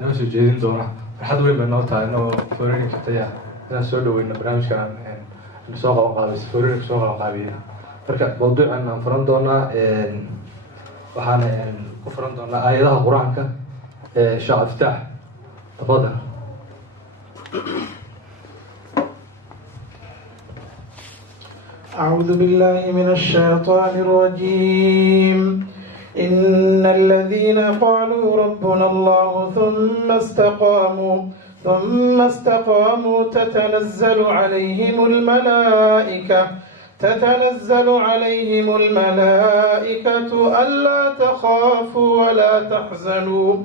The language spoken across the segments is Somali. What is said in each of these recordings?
inoo soo jeedin doona farxad weyn bay noo tahay inoo foorooyinka taya inaan soo dhaweyno barnaamijkan soo qabanqaabay foorooyinka soo qabanqaabiyey marka mawduucan aan furan doonaa waxaana ku furan doonaa aayadaha qur-aanka sheekh Iftaax tafadal. أعوذ بالله من الشيطان الرجيم إن الذين قالوا ربنا الله ثم استقاموا تتنزل عليهم الملائكة ألا تخافوا ولا تحزنوا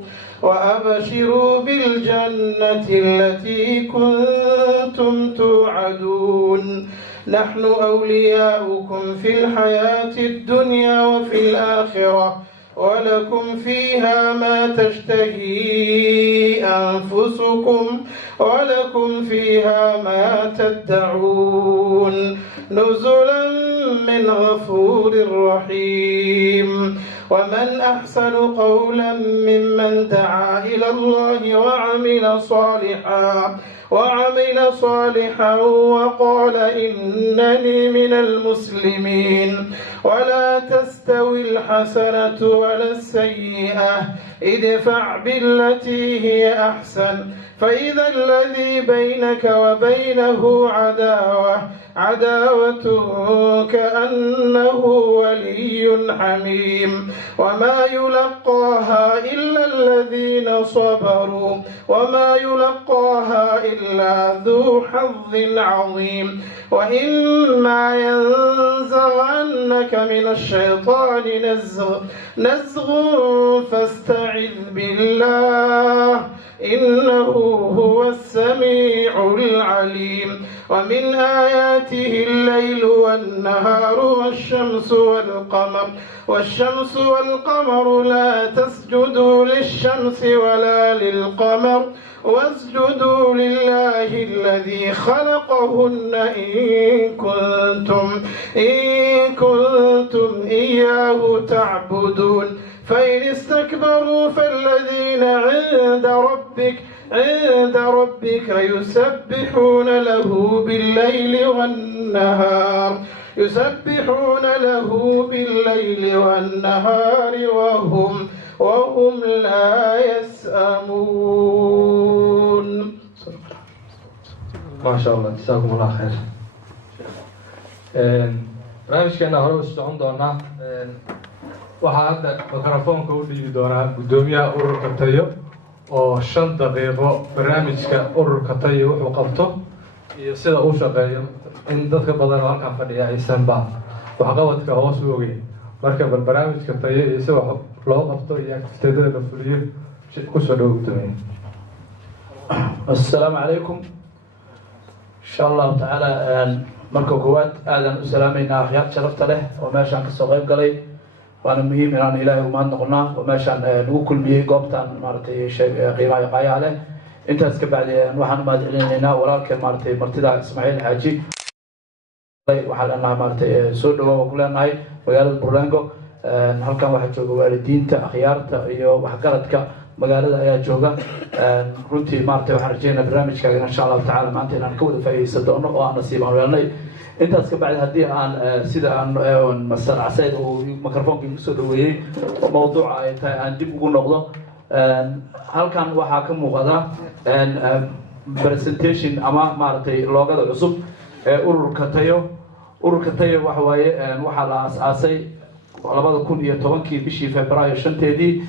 وأبشروا بالجنة التي كنتم توعدون نحن أولياؤكم في الحياة الدنيا وفي الآخرة ولكم فيها ما تشتهي أنفسكم ولكم فيها ما تدعون نزلا من غفور رحيم ومن أحسن قولا ممن دعا إلى الله وعمل صالحا وقال إنني من المسلمين ولا تستوي الحسنة ولا السيئة ادفع بالتي هي أحسن فإذا الذي بينك وبينه عداوة كأنه ولي حميم وما يلقاها إلا الذين صبروا وما يلقاها إلا ذو حظ عظيم وإما ينزغنك من الشيطان نزغ فاستعذ بالله إنه هو السميع العليم ومن آياته الليل والنهار والشمس والقمر لا تسجدوا للشمس ولا للقمر واسجدوا لله الذي خلقهن إن كنتم إياه تعبدون فإن استكبروا فالذين عند ربك يسبحون له بالليل والنهار وهم لا يسأمون. ما شاء الله جزاكم الله خير. barnaamijkeena hore u socon doonaa waxaa hadda mikrofoonka u dhiibi doonaa guddoomiyaha ururka tayo oo 5 daqiiqo barnaamijka ururka tayo wuxuu qabto iyo sida uu shaqeeyo in dadka badan oo halkan fadhiya aysan waxqabadka hoos u ogeyn marka barnaamijka tayo iyo sida loo qabto iyo aktifteedada la fuliyo kusoo dhow guddoomiye. السلام عليكم إن شاء الله تعالى marka koowaad aadan u salaamayna akhyaar sharafta leh oo meeshaan ka soo qayb galay waana muhiim inaan ilaahay u mahad noqonaa oo meeshaan lagu kulmiyey goobtan maaragtay qiimaha qaayaha leh intaas ka bacdi waxaan mahad celinaynaa walaalkeen maaragtay martida Ismaaciil Xaaji waxaan leenahay maaragtay soo dhawaad ku leenahay magaalada Burlango halkan waxaa jooga waalidiinta akhyaarta iyo waxgaradka magaalada ayaa jooga runtii maartay waxaan rajeynayaa barnaamijkaaga insha Allah taala maanta inaan ka wada faa'iideysan doono oo aan nasiib aan weelnay intaas ka bacdi haddii aan sida aan masar casayd oo mikrofoonka igu soo dhaweeyey oo mawduuca ay tahay aan dib ugu noqdo halkan waxaa ka muuqda presentation ama maartay loogada cusub ee ururka tayo waxa waaye waxaa la aasaasay 2010 bishii Febraayo 5teedii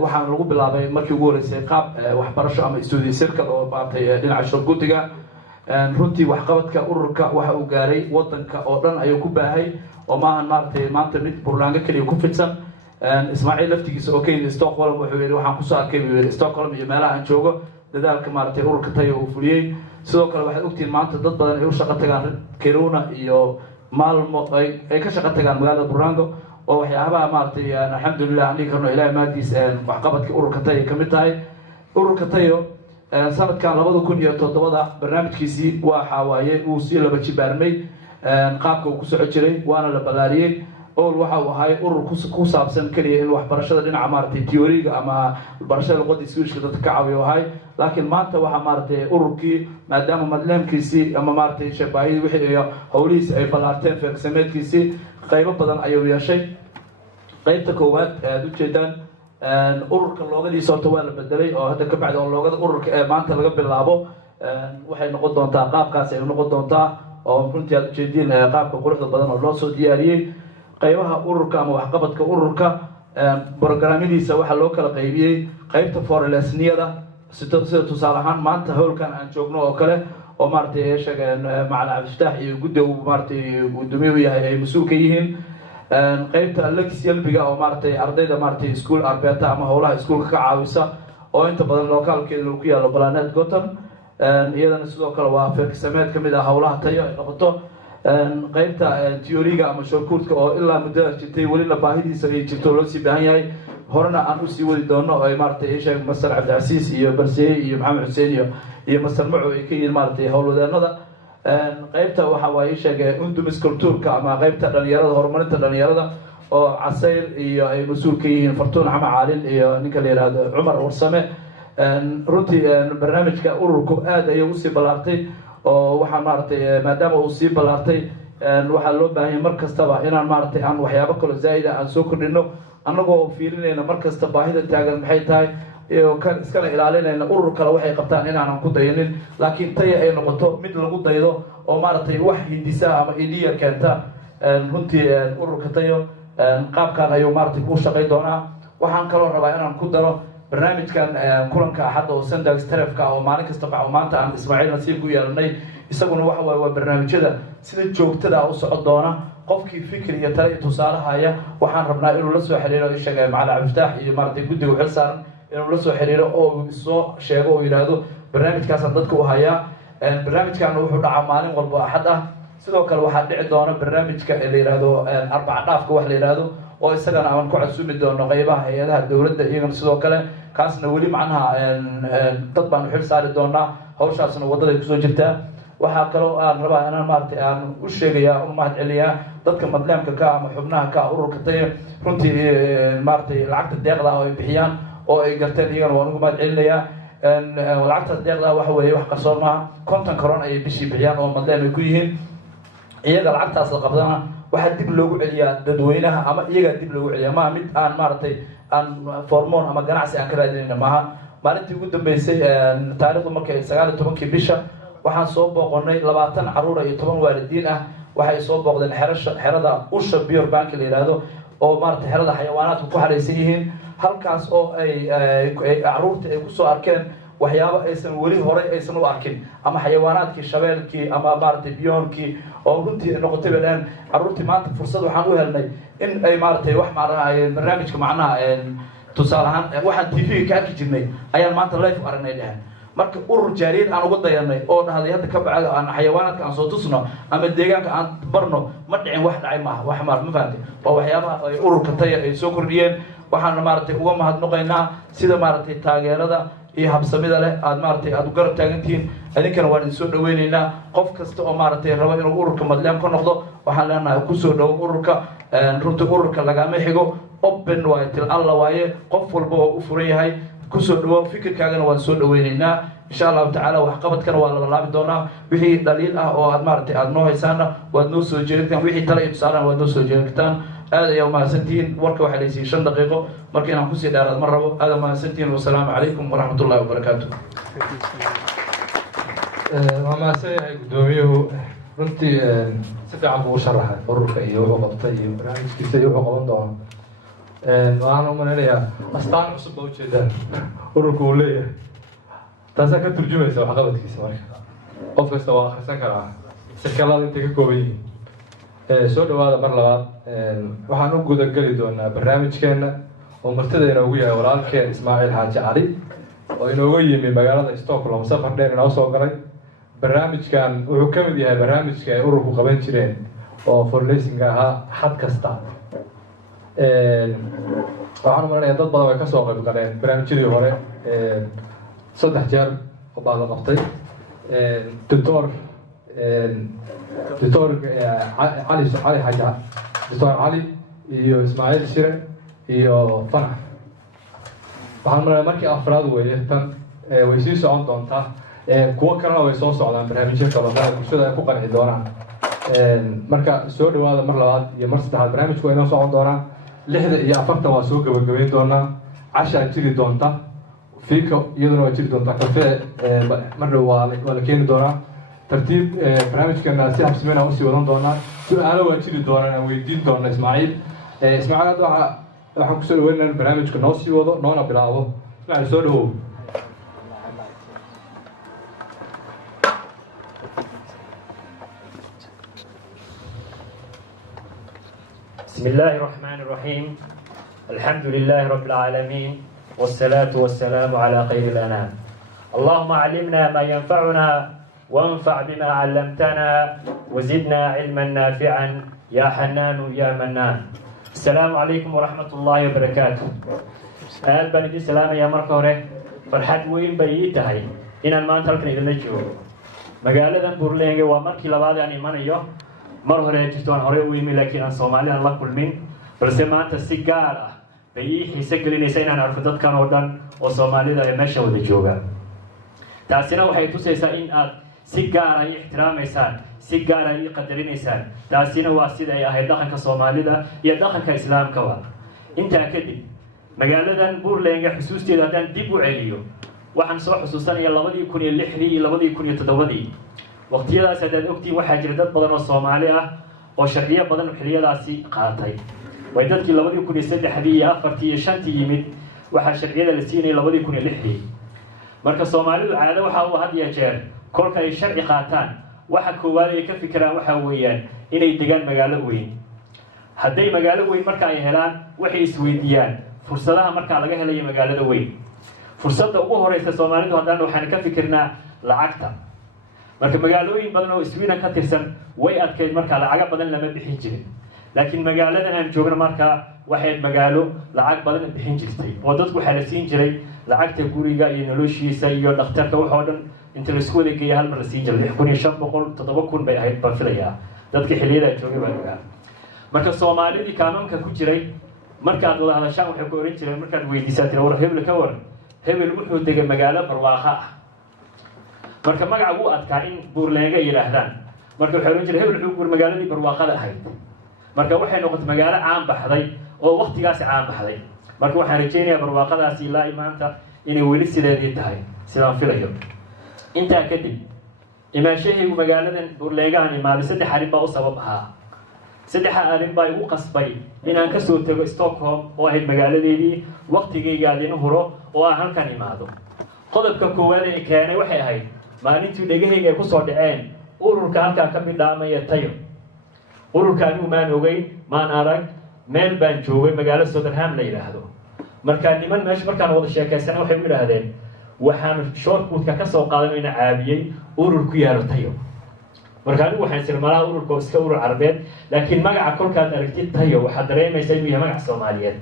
waxaan lagu bilaabay markii ugu horeysay qaab waxbarasho ama study circle oo maartay dhinaca shaqootiga runtii waxqabadka ururka waxa uu gaaray wadanka oo dhan ayuu ku baahay oo maahan maartay maanta mid Burlango kaliya ku fidsan Ismaaciil laftigiisa oo keenay Stockholm wuxuu yiri waxaan ku soo arkay Stockholm iyo meelaha aan joogo dadaalka maartay ururka tayo uu fuliyay sidoo kale waxaad ogtiin maanta dad badan ay u shaqo tagaan Kiruna iyo Malmo ay ka shaqo tagaan magaalada Burlango oo waxyaabaha maartay alxamdulillah aniga karno ilaahay maadiis waxqabadka ururka tayo kamid tahay ururka tayo sanadkan 2007 barnaamijkiisii waxa waaye uu si laba jibaarmay qaabka uu ku soo jiray waana la balaariyay أول واحد وهاي أورو كوساب سن كلي إنه برشة دينا عمارتي تيورية أما برشة القدس سويش كده تكعبي وهاي لكن ما أنت واحد مارتي أوروكي ما دام مدلم كيسي أما مارتي شباهي وحي هوليس أي بلارتين في سميت كيسي قيمة بدن أيوة شيء قيمة كوات دو جدا أورك اللغة دي صوت ولا بدري أو هذا كبعد اللغة أورك ما أنت لقى باللعبه وحي نقد دونتا قاب كاس نقد دونتا أو كنت جدين قاب كقولك بدن الله صوت دياري قيمها أورك أما وحقبت كأورك برنامجي سوى حلوك القيبي قيمة فورلسنية ده ستة صالحان ما أنت هول كان أنشوفنا أكله ومارتي إيش مع العفتاح يقدوا ومارتي ودميوي مسوكيين قيمة الكسيل بيجا ومارتي أرضية مارتي سكول أربعة أما هولا سكول كعاوسة أو أنت بدل لوكال كيلوكيا لبلانات قطن إذا نسوق الوافق سمعت كم إذا هولا تيا نقطة قيمة تيوريجا أما شوكورت أو إلا مدة جتي ولا باهدي سوي جتولوسي بهاي هرنا أنو سوي دونه أي مارتي إيش مستر عبد العزيز يا برسي يا محمد حسين يا مستر معو كي مارتي هولو ده نذا قيمته وحوي شيء أنتم مسكولتور كأما قيمته دنيارة هرمونة دنيارة أو عسير يا مسؤول كي فرتون عم عالين يا نيكالي هذا عمر ورسمة رنتي برنامج كأوركو هذا يوصي بلارتي وحنا مارتي ما دام وصي بلارتي وحنا لو باهي مركز تبع هنا مارتي عن وحياة كل زايدة عن سكر إنه أنا fiirinayna markasta baahida taagan maxay tahay iyo kan iska ilaalinayna urur kale waxay qabtaan inaan ku daynin laakiin tay ay noqoto mid lagu daydo oo maartay wax hindisa ama idiya keenta runtii ururka tayo qaabkan ayuu maartay ku shaqay doonaa waxaan kaloo rabaa inaan ku daro barnaamijkan kulanka axad oo Sundays tarafka oo maalin kasta maanta aan Ismaaciil nasiib ku yeelanay isaguna waxa waa barnaamijyada sida joogtada u socod doona qofkii fikir iyo talo tusaalahaya waxaan rabnaa inuu la soo xiriiro ishaga macna Abdulfataax iyo maartay guddiga xil saaran inuu la soo xiriiro oo soo sheego oo yiraahdo barnaamijkaas dadku u haya barnaamijkan wuxuu dhacaa maalin walba axad ah sidoo kale waxaa dhici doona barnaamijka la yiraahdo arbaca dhaafka wax la yiraahdo oo isagana aan ku casuumi doono qaybaha hay'adaha dawladda iyagana sidoo kale kaasna wali macnaha dad baan xil saari doonaa hawshaasna wadada ku soo jirtaa waxaa kaloo aan rabaa inaan maartay aan u sheegayaa u mahad celiyaa dadka madlaamka ka ama xubnaha ka ururka tayo runtii maartay lacagta deeqda oo ay bixiyaan oo ay garteen iyagana waan ugu mahad celinayaa lacagta deeqda waxa weeye wax qarsoon maaha 50 karoon ay bishii bixiyaan oo madlaam ay ku yihiin iyaga lacagtaas la qabdana waxa dib loogu celiyaa dadweynaha ama iyaga dib loogu celiyaa ma mid aan maartay aan formoon ama ganacsi aan ka raadinayna maaha maalintii ugu dambeysay taariikhdu markay 19 bisha waxaan soo booqonay 20 caruur iyo 10 waalidiin ah waxay soo booqdeen xerada usha biyor bank la yiraahdo oo maartay xerada xayawaanaadku ku xareysan yihiin halkaas oo ay caruurta ay ku soo arkeen waxyaabo aysan wali hore aysan u arkin ama xayawaanaadkii shabeelkii ama maartay biyoonkii oo runtii noqotay badan caruurtii maanta fursad waxaan u helnay in ay maartay wax barnaamijka macnaha tusaalahan waxaan TV ka arki jirnay ayaan maanta live aragnay dhahan marka urur jaariyad aan uga dayanay oo dhahday hadda ka bacda aan xayawaanaadka aan soo tusno ama deegaanka aan barno ma dhicin wax dhacay ma wax ma fahamtay oo waxyaabaha ay ururka tayo ay soo kordhiyeen waxaan maartay uga mahadnaqaynaa sida maartay taageerada iyo habsamida leh aad maartay aad u garab taagantiin adinkana waan idin soo dhaweynaynaa qof kasta oo maartay rabo inuu ururka madlaam ka noqdo waxaan leenahay ku soo dhawo ururka runtii ururka lagama xigo open waaye til alla waaye qof walba oo u furan yahay kusoo dhawo fikirkaagana waan soo dhaweynaynaa insha Allah taala wax qabadkana waa la laabi doonaa wixii dhaliil ah oo aad maartay aad noo haysaana waad noo soo jeedtaan wixii tala iyo tusaale waad noo soo jeedtaan aad ayaa mahadsantihiin warka waxa leeyay 5 daqiiqo markii aan ku sii dheeraad mar rabo aad mahadsantihiin wassalaamu calaykum waraxmatullaahi wabarakaatuh waa mahadsanyahay gudoomiyuhu runtii si fiican buu u sharaxay ururka iyo wuxuu qabtay iyo barnaamijkiisa iyo wuxuu qaban doono waxaan u maleynayaa astaan cusub baa ujeedaan ururku uu leeyahay taasaa ka turjumaysa waxqabadkiisa marka qof kasta waa akhrisan karaa sirkalada intay ka kooban yihiin soo dhawaada mar labaad waxaan u gudageli doonaa barnaamijkeena oo martida inoogu yahay walaalkeen Ismaaciil Xaaji Cali oo inooga yimi magaalada Stockholm safar dheer inoo soo galay barnaamijkan wuxuu ka mid yahay barnaamijka ay ururku qaban jireen oo fundraising ahaa xad kasta waxaan u maleynayaa dad badan way ka soo qayb galeen barnaamijyadii hore 3 jeer oo baa la qabtay doctor علي حاجة دكتور علي iyo ismaaciil shire iyo fanax. waxaan marayaa markii afraad weeye tan way sii socon doontaa kuwo kalena way soo socdaan barnaamijyo kale bulshada ay ku qanci doonaan. marka soo dhawaada mar labaad iyo mar saddexaad barnaamijku waa inoo socon doonaa 6 iyo 40 waa soo gabagabayn doonaa. cashaa jiri doonta fiiko iyaduna waa jiri doontaa kafee mar dhow waa la keeni doonaa. tartiib barnaamijkeena si habsameyna usii wadan doonaa. su-aalo waa jiri doonaan aan weydiin doona ismaaciil. ismaaciil hadda waxaan kusoo dhaweynaa barnaamijka noo sii wado noona bilaabo. ismaaciil soo dhawow. بسم الله الرحمن الرحيم الحمد لله رب العالمين والصلاة والسلام على خير الأنام اللهم علمنا ما ينفعنا وانفع بما علمتنا وزدنا علما نافعا يا حنان يا منان. السلام عليكم ورحمة الله وبركاته. أهل بني السلام يا مركورة فرحت وين بيتهاي إن المان تلقن إلى النجوم مقالة بورلينج ومركي لبعض يعني من يوم mar hore jirtoon hore u yimi laakiin aan Soomaaliland la kulmin balse maanta si gaar ah bay xiise gelinaysaa inaan arko dadkan oo dhan oo Soomaalida ay meesha wada joogaan. taasina waxay tusaysaa in aad si gaar ah ixtiraameysaan si gaar ah qadarineysaan. taasina waa sida ay ahayd dhaqanka Soomaalida iyo dhaqanka Islaamka waa. intaa kadib magaaladan Buurleenga xusuusteeda hadaan dib u celiyo waxaan soo xusuusanayaa 2006 iyo 2007 waqtiyadaas haddaad ogtiin waxaa jira dad badan oo Soomaali ah oo sharciyo badan xilliyadaasi qaatay. way dadkii 2003 iyo 4 iyo 5 yimid waxaa sharciyada la siinay 2006. marka Soomaalidu caado waxa uu had iyo jeer kolka ay sharci qaataan waxa koowaad ay ka fikiraan waxa weeyaan inay degaan magaalo weyn. hadday magaalo weyn marka ay helaan waxay isweydiiyaan fursadaha marka laga helayo magaalada weyn. fursadda ugu horeysa Soomaalidu haddana waxaan ka fikirnaa lacagta. marka magaalooyin badan oo Sweden ka tirsan way adkeyd marka lacag badan lama bixin jirin. laakiin magaaladan aan joogno marka waxay magaalo lacag badan bixin jirtay oo dadku waxa la siin jiray lacagta guriga iyo noloshiisa iyo dhakhtarka waxa oo dhan inta la isku wada geeyay hal mar la siin jiray 1500 7000 bay ahayd bafilaya dadka xilliyada joogay baa. marka Soomaalidii kaamamka ku jiray markaad wada hadashaan waxay ku oran jireen markaad weydiisaatay war hebel ka war hebel wuxuu degay magaalo barwaaqo ah. marka magaca uu adkaa in Buurleenga yiraahdaan marka waxa oran jiray hebel wuxuu guur magaaladii barwaaqada ahayd. marka waxay noqotay magaalo caan baxday oo waqtigaas caan baxday. marka waxaan rajaynayaa barwaaqadaasi ilaa maanta inay weli sideedii tahay sidaan filayo. intaa kadib imaashahaygu magaaladan Buurleenga aan imaaday 3 arrin baa u sabab ahaa. 3 arrin baa igu qasbay inaan ka soo tago Stockholm oo ahayd magaaladeedii waqtigayga aan huro oo aan halkan imaado. qodobka koowaad ee keenay waxay ahayd maalintii dhagahayga ay ku soo dhaceen ururka halka ka bilaabmaya Tayo. ururka anigu maan ogeyn maan arag meel baan joogay magaalo Southampton la yiraahdo. marka niman meesha markaan wada sheekaysanay waxay u yiraahdeen waxaan shortcut ka soo qaadanayna caabiyay urur ku yaalo Tayo. marka anigu waxaan sirmalaa ururka iska urur Carabeed laakiin magaca kolkaad aragtid Tayo waxa dareemaysaa inuu yahay magac Soomaaliyeed.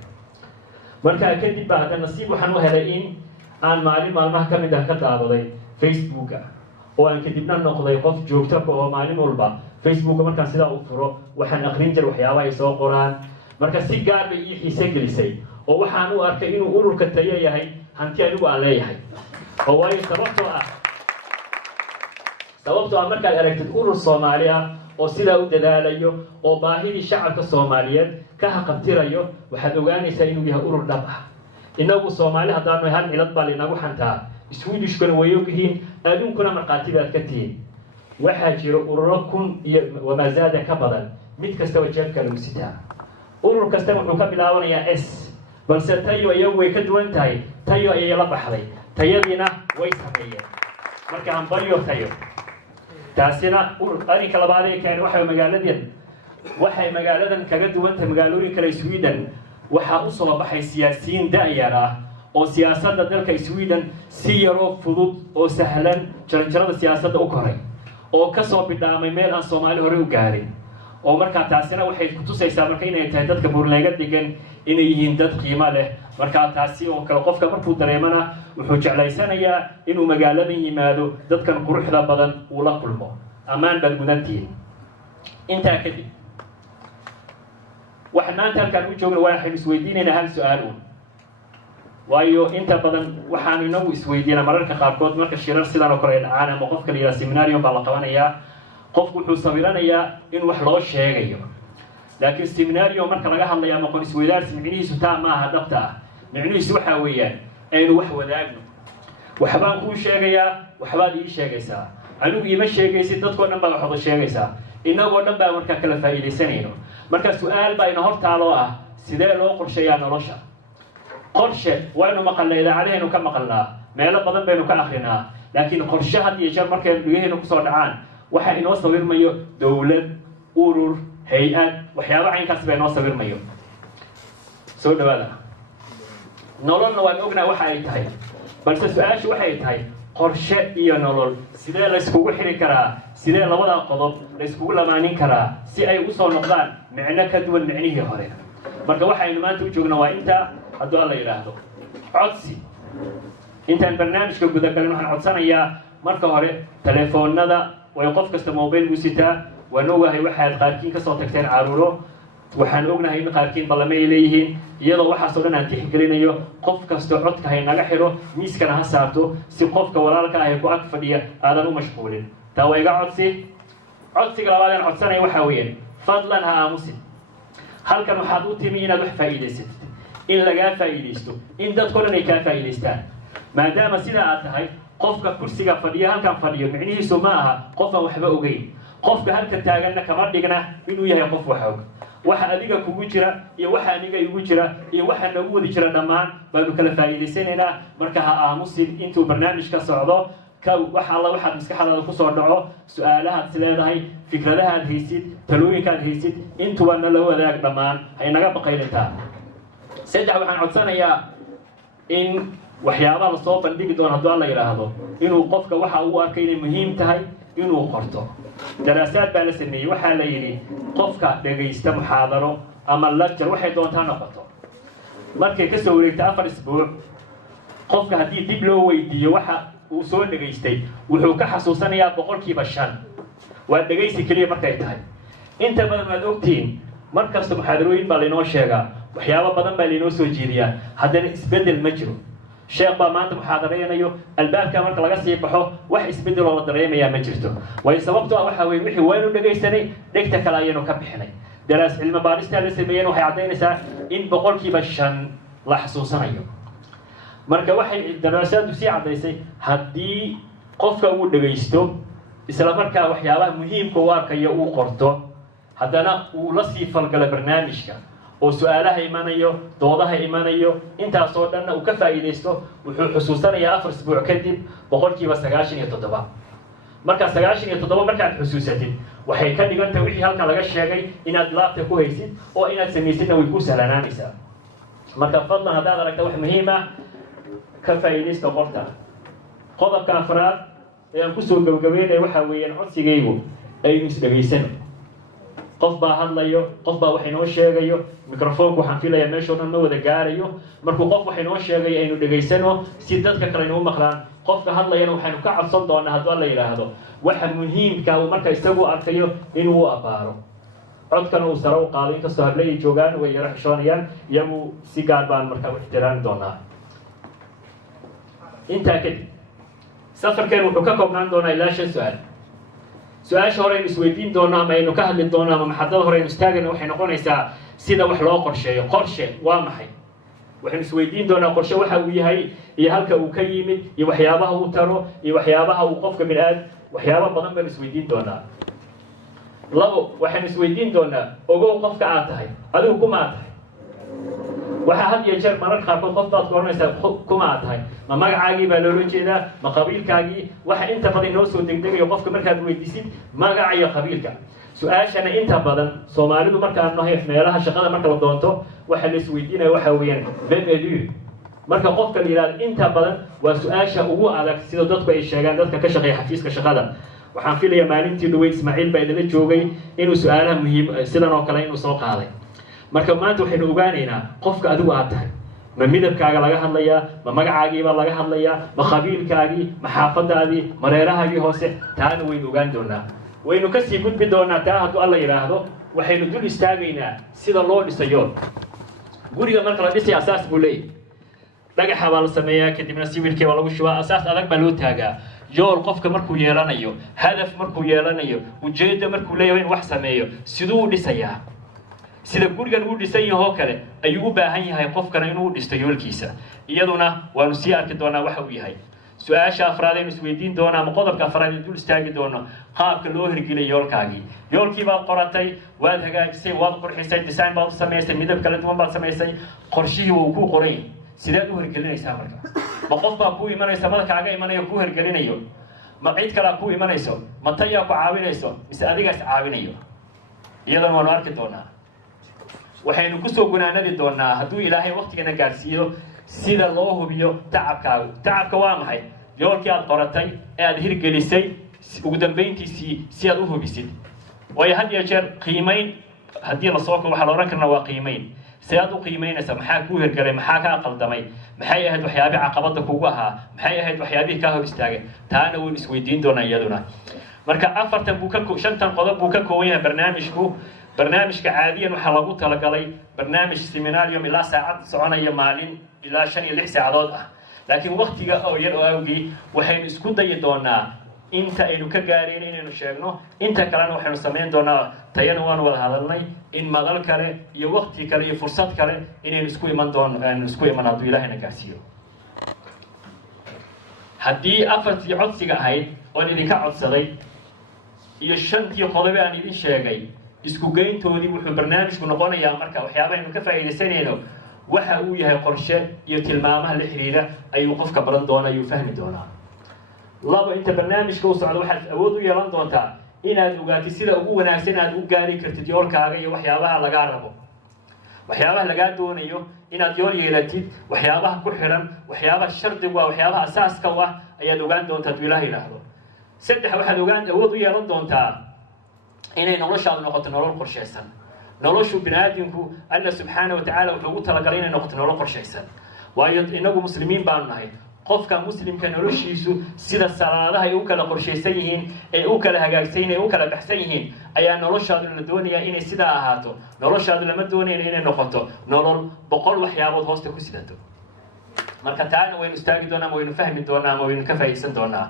marka kadib baa hadda nasiib waxaan u helay in aan maalin maalmaha ka mid ah ka daawaday Facebook oo aan kadibna noqday qof joogto oo maalin walba Facebook markaan sidaa u furo waxaan aqrin jiray waxyaabaha ay soo qoraan. marka si gaar bay ii xiise gelisay oo waxaan u arkay inuu ururka Tayo yahay hanti anigu aan leeyahay. oo way sababtoo ah markaad aragtid urur Soomaali ah oo sidaa u dadaalayo oo baahidii shacabka Soomaaliyeed ka haqabtirayo waxaad ogaanaysaa inuu yahay urur dhab ah. inagu Soomaali haddaanu hal cilad baa inagu xantaa Swedishkuna way ogyihiin aduunkuna marqaati baad ka tihiin. waxaa jira ururo kun iyo wamazaada ka badan mid kasta oo jeebka lagu sitaa. urur kasta wuxuu ka bilaabanayaa S balse Tayo iyagu way ka duwan tahay. Tayo ayay la baxday tayadiina way sameeyeen. marka aan bariyo Tayo taasina arrinka labaad ee keenay waxay magaaladan kaga duwan tahay magaalooyin kale Sweden. waxaa u soo baxay siyaasiyiin da'yar ah oo siyaasadda dalka Sweden si yaroo fudud oo sahlan jaranjarada siyaasadda u koray oo ka soo bidhaamay meel aan Soomaali hore u gaarin. oo marka taasina waxay ku tusaysaa marka inay tahay dadka Buurleenga degan inay yihiin dad qiimo leh. marka taasi oo kale qofka markuu dareemana wuxuu jeclaysanayaa inuu magaaladan yimaado dadkan quruxda badan uu la kulmo. ammaan bad gudantiin. intaa kadib waxaan maanta halkaan u joogna waxaynu isweydiinaynaa hal su-aal uun waayo inta badan waxaanu inagu isweydiinaa mararka qaarkood marka shirar sidan oo kale ay dhacaan ama qofka la yidhaha seminarium baa la qabanayaa qofku wuxuu sawiranayaa in wax loo sheegayo laakiin seminarium marka laga hadlayo ama aqoon isweydaarsi micnihiisu taa maaha dhabta ah micnihiisu waxaa weeyaan aynu wax wadaagno waxbaan kuu sheegayaa waxbaad ii sheegaysaa anigu iima sheegaysid dadkoo dhan baa wax wada sheegaysaa inagoo dhan baa markaa kala faa'iidaysanayno marka su-aal baa ina hortaaloo ah sidee loo qorsheeyaa nolosha qorshe waynu maqalnaa idaacadahaynu ka maqalnaa meelo badan baynu ka akrinaa laakiin qorshe had iyo jeer markaynu dhegahaynu kusoo dhacaan waxa inoo sawirmayo dowlad urur hay-ad waxyaaba caynkaas baa inoo sawirmayo soo dhawaada nololna waan ognaa waxa ay tahay balse su-aashu waxay tahay qorshe iyo nolol sidee layskugu xiri karaa sidee labadaa qodob layskugu lamaanin karaa si ay usoo noqdaan micno ka duwan micnihii hore marka waxaynu maanta u joognaa waa intaa hadduu alla yidhaahdo codsi intaan barnaamijka gudagalin waxaan codsanayaa marka hore telefoonada way qof kasta mobile u sitaa waan ogahay waxaad qaarkiin kasoo tagteen caruuro waxaan ognahay in qaarkiin ballame ay leeyihiin iyadoo waxaasoo dhan aan tixgelinayo qof kastoo codka hay naga xidho miiskana ha saarto si qofka walaalka ah ee ku ag fadhiya aadan u mashquulin taa waa iga codsiga labaadaan codsanaya waxaa weeyaan fadlan ha aamusin halkan waxaad u timi inaad wax faa'iidaysatid in lagaa faa'iidaysto in dadkoo dhan ay kaa faa'iidaystaan maadaama sidaa aad tahay qofka kursiga fadhiya halkan fadhiyo micnihiisu ma aha qof aan waxba ogeyn qofka halka taaganna kama dhigna inuu yahay qof wax og waxa adiga kugu jira iyo waxa aniga igu jira iyo waxa nagu wadi jira dhammaan baanu kala faa'iidaysanaynaa marka ha aamusin intuu barnaamij ka socdo wax alla waxaad maskaxdaada kusoo dhaco su-aalahaad is leedahay fikradahaad haysid talooyinkaad haysid intuba nala wadaag dhammaan haynaga baqaylintaa saddex waxaan codsanayaa in waxyaabaha lasoo bandhigi doono hadduu alla yidhaahdo inuu qofka waxa uu arkay inay muhiim tahay inuu qorto daraasaad baa la sameeyey waxaa la yidhi qofka dhegaysta muxaadaro ama lecture waxay doontaa noqoto markay kasoo wareegta 4 isbuuc qofka haddii dib loo weydiiyo waxa uu soo dhegaystay wuxuu ka xasuusanayaa 5% waa dhegaysi keliya markay tahay inta badan waad ogtihiin markasta muxaadarooyin baa laynoo sheegaa waxyaabo badan baa laynoo soo jeediyaa haddana isbeddel ma jiro sheekh baa maanta muxaadaraynayo albaabka marka laga sii baxo wax isbeddel oo la dareemayaa ma jirto way sababtoo ah waxaa weeye wixii waynu dhegaysanay dhegta kale ayaynu ka bixinay daraas cilmi baaristaa la sameeyeen waxay caddaynaysaa in 5% la xasuusanayo marka waxay daraasaadu sii caddaysay haddii qofka uu dhegaysto isla markaa waxyaabaha muhiimka u arkayo uu qorto haddana uu la sii falgala barnaamijka oo su-aalaha imanayo doodaha imanayo intaasoo dhanna uu ka faa'iidaysto wuxuu xusuusanayaa 4 isbuuc kadib 97%. marka 97 markaad xusuusatid waxay ka dhigan tahay wixii halkan laga sheegay inaad laabta ku haysid oo inaad samaysidna way ku sahlanaanaysaa marka fadlan haddaad aragta wax muhiim ah ka faa'iidaysta qorta qodobka afraad ee aan kusoo gabagabeynaya waxaa weeyaan codsigaygu aynu isdhegaysano qof baa hadlayo qof baa wax inoo sheegayo microfoonku waxaan filayaa meeshoo dhan ma wada gaarayo markuu qof wax inoo sheegayo aynu dhegaysano si dadka kale inuu maqlaan qofka hadlayana waxaynu ka cabsan doonaa hadduu alla yidhaahdo waxa muhiimka uu marka isagu arkayo inuu abaaro codkana uu sare u qaado inkastoo hableey joogaan way yaro xishoonayaan iyagu si gaar baan markaa u ixtiraami doonaa intaa kadib safarkeen wuxuu ka koobnaan doonaa ilaa 5 su-aal su-aasha hore aynu isweydiin doono ama aynu ka hadli doono ama maxadada hore aynu istaagayno waxay noqonaysaa sida wax loo qorsheeyo qorshe waa maxay waxaynu isweydiin doonaa qorshe waxa uu yahay iyo halka uu ka yimid iyo waxyaabaha uu taro iyo waxyaabaha uu qofka bini'aad waxyaabo badan baynu isweydiin doonaa labo waxaynu isweydiin doonaa ogow qofka aad tahay adigu kuma aad tahay waxaa had iyo jeer mararka qaarkood qof baad ku oranaysaa kuma aad tahay ma magacaagii baa loola jeedaa ma qabiilkaagii waxa inta badan inoo soo degdegayo qofka markaad weydiisid magaca iyo qabiilka su-aashana inta badan soomaalidu markaan nahay meelaha shaqada marka la doonto waxa la isweydiinaya waxaa weeyaan benedu marka qofka la yidhahdo inta badan waa su-aasha ugu adag sida dadku ay sheegaan dadka ka shaqeeya xafiiska shaqada waxaan filayaa maalintii dhaweyd ismaaciil baa idinla joogay inuu su-aalaha muhiim sidan oo kale inuu soo qaaday marka maanta waxaynu ogaanaynaa qofka adigu aad tahay ma midabkaaga laga hadlayaa ma magacaagiibaa laga hadlayaa ma qabiilkaagii ma xaafadaadii ma reerahaagii hoose taana waynu ogaan doonaa waynu kasii gudbi doonaa taa hadduu alla yidhaahdo waxaynu dul istaagaynaa sida loo dhisayo guriga marka la dhisay asaas buu leeyahay dhagaxa baa la sameeyaa kadibna sawirkii baa lagu shubaa asaas adag baa loo taagaa yool qofka markuu yeelanayo hadaf markuu yeelanayo ujeedda markuu leeyahay in wax sameeyo siduu u dhisayaa sida gurigan uu dhisan yahay kale ayuu u baahan yahay qofkana inuu dhisto yoolkiisa iyaduna waanu sii arki doonaa waxa uu yahay su-aasha afraad aynu isweydiin doonaa ama qodobka afraad ee dul istaagi doono qaabka loo hirgeliyay yoolkaagii yoolkii baad qoratay waad hagaajisay waad qurxisay design baad u samaysay midab kala duwan baad samaysay qorshihii wuu kuu qoran yahay sideed u hirgelinaysaa marka ma qof baa kuu imanaysa madakaaga imanayo kuu hirgelinayo ma cid kalea kuu imanayso ma tayaa ku caawinayso mise adigaa is caawinayo iyadana waanu arki doonaa waxaynu kusoo gunaanadi doonaa hadduu ilaahay waqtigana gaadhsiiyo sida loo hubiyo tacabkaagu tacabka waa maxay yoolkii aad qoratay ee aad hirgelisay ugu dambayntiisii si aad u hubisid waayo had iyo jeer qiimayn haddii lasoo waxaa la odhan karna waa qiimayn si aad u qiimaynaysa maxaa kuu hirgelay maxaa kaa qaldamay maxay ahayd waxyaabihii caqabada kugu ahaa maxay ahayd waxyaabihii kaa hor istaagay taana waynu isweydiin doonaa iyaduna marka shantan qodob buu ka kooban yahay barnaamijka caadiyan waxaa lagu talagalay barnaamij seminarium ilaa saacad soconaya maalin ilaa 5 iyo 6 saacadood ah laakiin waqtiga oo yar oo awgii waxaynu isku dayi doonaa inta aynu ka gaareen inaynu sheegno inta kalena waxaynu samayn doonaa tayana waanu wada hadalnay in madal kale iyo waqti kale iyo fursad kale inaynu isku iman hadduu ilaahayna gaarsiiyo haddii afartii codsiga ahayd oon idinka codsaday iyo 5tii qodobe aan idin sheegay isku geyntoodii wuxuu barnaamijku noqonayaa marka waxyaabaaynu ka faa'iidaysanayno waxa uu yahay qorshe iyo tilmaamaha la xiriira ayuu qofka baran doona ayuu fahmi doonaa labo inta barnaamijka u socdo waxaad awood u yeelan doontaa inaad ogaatid sida ugu wanaagsan aad u gaari kartid yoolkaaga iyo waxyaabaha lagaa rabo waxyaabaha lagaa doonayo inaad yool yeelatid waxyaabaha ku xidhan waxyaabaha shardigu ah waxyaabaha asaaska u ah ayaad ogaan doontaa hadduu ilaah yidhaahdo 3 waxaad awood u yeelan doontaa inay noloshaadu noqoto nolol qorshaysan noloshu bini'aadamku alla subxaanahu wa tacaala wuxuu ugu talagalay inay noqoto nolol qorshaysan waayo inagu muslimiin baanu nahay qofka muslimka noloshiisu sida salaadaha ay u kala qorshaysan yihiin ee u kala hagaagsan yihiin ee u kala baxsan yihiin ayaa noloshaadu la doonayaa inay sidaa ahaato noloshaadu lama doonayna inay noqoto nolol 100 waxyaabood hoosta ku sidato marka taana waynu istaagi doonaa ama waynu fahmi doonaa ama waynu ka faa'iidaysan doonaa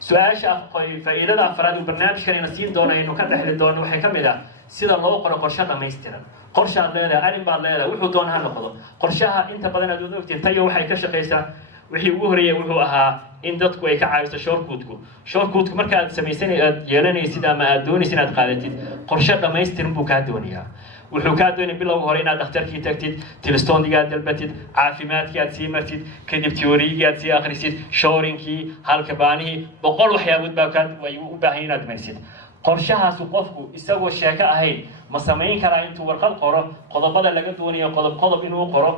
su-aasha faa'iidada afraad uu barnaamijkan ina siin doono aynu ka dhexli doono waxay ka mid ah sida loo qoro qorshe dhammaystiran qorshaad leedahay arrin baad leedahay wuxuu doona ha noqdo qorshaha inta badan aad ogtiin tayo waxay ka shaqaysaa wixii ugu horeeyay wuxuu ahaa in dadku ay ka caawiso shortcutku marka aad samaysan aad yeelanaysid ama aad doonaysid inaad qaadatid qorshe dhammaystiran buu kaa doonayaa wuxuu kaa doonaya bilowga hore inaad dhakhtarkii tagtid tilstoondigii aad dalbatid caafimaadkii aad sii martid kadib teoriyigii aad sii akhrisid shoorinkii halkabaanihii 100 waxyaabood baa u baahan inaad marsid qorshahaasu qofku isagoo sheeko ahayn ma samayn karaa intuu warqad qoro qodobada laga doonayo qodob inuu qoro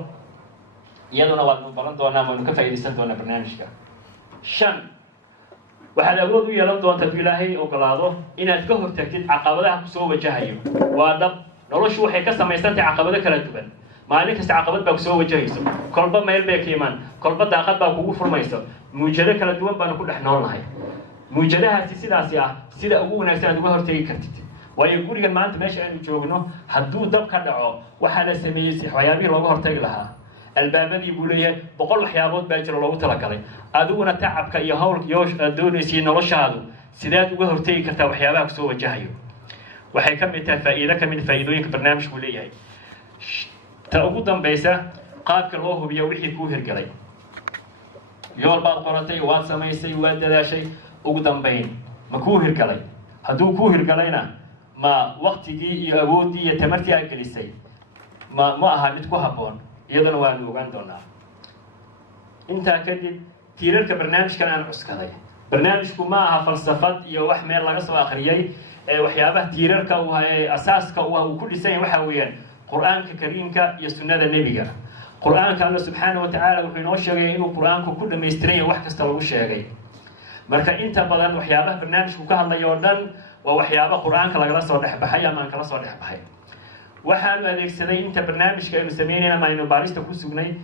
iyaduna waadnu baran doonaa waynu ka faa'iidaysan doonaa barnaamijka 5 waxaad awood u yeelan doontaa hadduu ilaahay ogolaado inaad ka hortagtid caqabadaha kusoo wajahayo waa dhab noloshu waxay ka samaysantahay caqabado kala duwan maalin kasta caqabad baa kusoo wajahayso kolba meel bay ka imaan kolba daaqad baa kugu furmayso muujado kala duwan baanu ku dhex noolnahay muujadahaasi sidaasi ah sida ugu wanaagsan aad uga hortegi kartid waayo gurigan maanta meesha aynu joogno hadduu dab ka dhaco waxaa la sameeyey waxyaabihii looga hortagi lahaa albaabadii buu leeyahay 100 waxyaabood baa jira loogu talagalay adiguna tacabka iyo hawlka aad doonaysay noloshaadu sidaad uga hortegi kartaa waxyaabaha kusoo wajahayo waxay ka mid tahay faa'iido ka mid faa'iidooyinka barnaamijku leeyahay ta ugu dambaysa qaabka loo hubiyo wixii kuu hirgalay yool baad qoratay waad samaysay waad dadaashay ugu dambayn ma kuu hirgalay hadduu kuu hirgalayna ma waqtigii iyo awooddii iyo tamartii aad gelisay ma aha mid ku habboon iyadana waanu ogaan doonaa intaa kadib tiirarka barnaamijkan aan cuskaday barnaamijku ma aha falsafad iyo wax meel laga soo akhriyay waxyaabaha tiirarka ee asaaska uu ku dhisan yahay waxa weeyaan qur-aanka kariimka iyo sunnada nebiga qur-aanka alla subxaanahu wa tacaala wuxuu inoo sheegay inuu qur-aanku ku dhammaystiran yahay wax kasta lagu sheegay marka inta badan waxyaabaha barnaamijku ka hadlaya oo dhan waa waxyaaba qur-aanka lagala soo dhex baxay ama aan kala soo dhex baxay waxaanu adeegsaday inta barnaamijka aynu samaynayna ama aynu baarista ku sugnay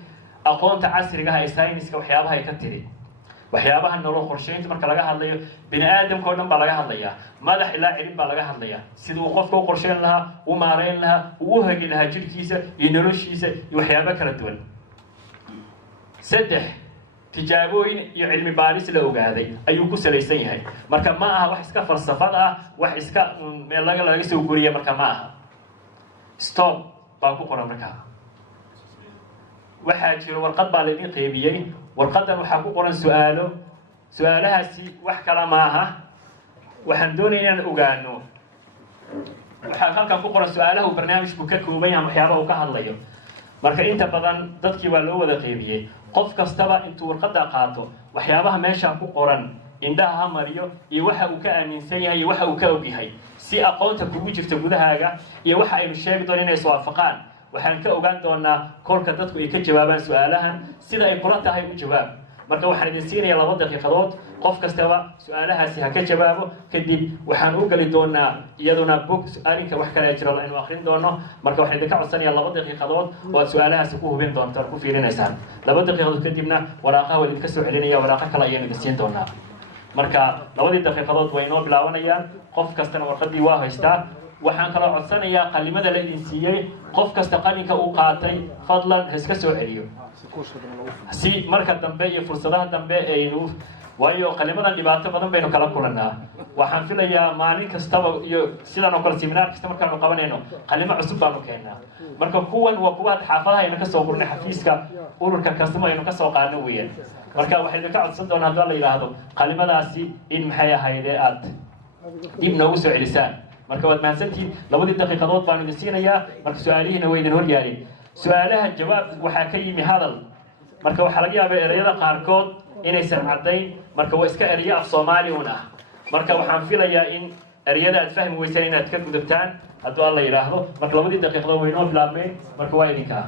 aqoonta casriga ah ee sayniska waxyaabaha ay ka tiri waxyaabaha nolol qorsheynta marka laga hadlayo bini aadamka oo dhan baa laga hadlayaa madax ilaa cilin baa laga hadlayaa sida uu qofka u qorsheyn lahaa u maareyn lahaa uu u hagi lahaa jirkiisa iyo noloshiisa iyo waxyaabo kala duwan saddex tijaabooyin iyo cilmi baaris la ogaaday ayuu ku salaysan yahay marka ma aha wax iska falsafad ah wax iska meel laga soo guriya marka ma aha stop baa ku qoran markaa waxaa jiro warqad baa laydin qeybiyey warqadan waxaa ku qoran su-aalahaasi wax kala ma aha waxaan doonaya inaan ogaano waxaa halkan ku qoran su-aalaha uu barnaamijku ka kooban yahay waxyaabaha uu ka hadlayo marka inta badan dadkii waa loo wada qeybiyey qof kastaba intuu warqada qaato waxyaabaha meesha ku qoran indhaha ha mariyo iyo waxa uu ka aaminsan yahay iyo waxa uu ka og yahay si aqoonta kugu jirta gudahaaga iyo waxa aynu sheegi doon inay iswaafaqaan waxaan ka ogaan doonaa kolka dadku ay ka jawaabaan su-aalahan sida ay kula tahay u jawaab marka waxaan idin siinayaa 2 daqiiqadood qof kastaba su-aalahaasi ha ka jawaabo kadib waxaan u gali doonaa iyaduna bog arrinka wax kale jiro inuu akhrin doono marka waxaan idinka codsanayaa 2 daqiiqadood oo aad su-aalahaasi ku hubin doontaan ku fiirinaysaan 2 daqiiqadood kadibna waraaqaha waa idinka soo celinaya waraaqa kale ayaan idin siin doonaa marka 2 daqiiqadood way inoo bilaabanayaan qof kastana warqadii waa haystaa waxaan kaloo codsanayaa qalimada la idin siiyey qof kasta qalinka uu qaatay fadlan ha iska soo celiyo si marka dambe iyo fursadaha dambe aynu waayo qalimadan dhibaato badan baynu kala kulanaa waxaan filayaa maalin kastaba iyo sidan oo kale seminar kasta markaanu qabanayno qalimo cusub baanu keenaa marka kuwan waa kuwa xaafadaha aynu ka soo gurnay xafiiska ururka kastama aynu ka soo qaadno weeyaan marka waxay idinka codsan doonaa haddii la yidhaahdo qalimadaasi in maxay ahaydee aad dib noogu soo celisaan marka waad mahadsantihiin 2 daqiiqadood baan idin siinayaa marka su-aalihiina way idin horyaaleen su-aalaha jawaab waxaa ka yimi hadal marka waxaa laga yaabaa ereyada qaarkood inaysan caddayn marka waa iska ereyo af soomaali un ah marka waxaan filayaa in ereyada aad fahmi weysaan inaad ka gudubtaan hadduu alla yidhaahdo marka 2 daqiiqadood way inoo bilaabmeen marka waa idinkaa